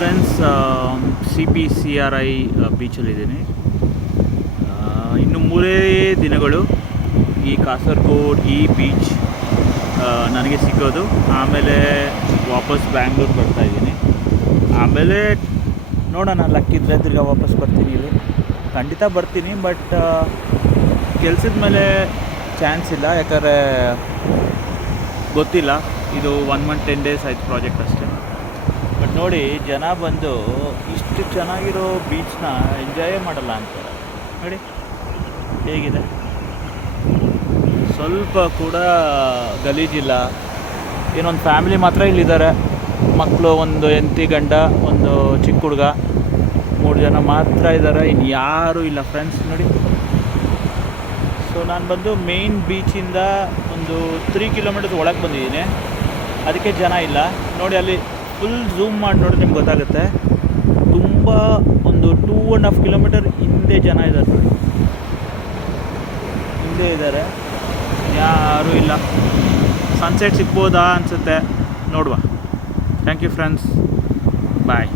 Friends, CPCRI ಬೀಚಲ್ಲಿದ್ದೀನಿ. ಇನ್ನು 3 ದಿನಗಳು ಈ ಕಾಸರಗೋಡು ಈ ಬೀಚ್ ನನಗೆ ಸಿಗೋದು. ಆಮೇಲೆ ವಾಪಸ್ ಬ್ಯಾಂಗ್ಳೂರು ಬರ್ತಾಯಿದ್ದೀನಿ. ಆಮೇಲೆ ನೋಡೋಣ, ಲಕ್ಕಿದ್ರೆ ತಿರ್ಗಾ ವಾಪಸ್ ಬರ್ತೀನಿ. ಇಲ್ಲಿ ಖಂಡಿತ ಬರ್ತೀನಿ, ಬಟ್ ಕೆಲಸದ ಮೇಲೆ ಚಾನ್ಸ್ ಇಲ್ಲ. ಯಾಕಂದರೆ ಗೊತ್ತಿಲ್ಲ, ಇದು 1 month 10 days ಆಯ್ತು ಪ್ರಾಜೆಕ್ಟ್ ಅಷ್ಟೇ. ಬಟ್ ನೋಡಿ, ಜನ ಬಂದು ಇಷ್ಟು ಚೆನ್ನಾಗಿರೋ ಬೀಚ್ನ ಎಂಜಾಯೇ ಮಾಡಲ್ಲ ಅಂತಾರೆ. ನೋಡಿ ಹೇಗಿದೆ, ಸ್ವಲ್ಪ ಕೂಡ ಗಲೀಜಿಲ್ಲ. ಏನೊಂದು ಫ್ಯಾಮಿಲಿ ಮಾತ್ರ ಇಲ್ಲಿದ್ದಾರೆ, ಮಕ್ಕಳು, ಒಂದು ಹೆಂಡತಿ ಗಂಡ, ಒಂದು ಚಿಕ್ಕ ಹುಡುಗ, 3 ಜನ ಮಾತ್ರ ಇದ್ದಾರೆ, ಇನ್ನು ಯಾರೂ ಇಲ್ಲ ಫ್ರೆಂಡ್ಸ್. ನೋಡಿ, ಸೊ ನಾನು ಬಂದು ಮೇನ್ ಬೀಚಿಂದ ಒಂದು 3 kilometers ಒಳಗೆ ಬಂದಿದ್ದೀನಿ, ಅದಕ್ಕೆ ಜನ ಇಲ್ಲ. ನೋಡಿ, ಅಲ್ಲಿ ಫುಲ್ ಝೂಮ್ ಮಾಡಿ ನೋಡಿದ್ರೆ ನಿಮ್ಗೆ ಗೊತ್ತಾಗುತ್ತೆ. ತುಂಬ ಒಂದು 2.5 kilometer ಹಿಂದೆ ಜನ ಇದ್ದಾರೆ. ನೋಡಿ, ಹಿಂದೆ ಇದ್ದಾರೆ, ಯಾರೂ ಇಲ್ಲ. ಸನ್ಸೆಟ್ ಸಿಗ್ಬೋದಾ ಅನಿಸುತ್ತೆ, ನೋಡುವ. Thank you friends, bye.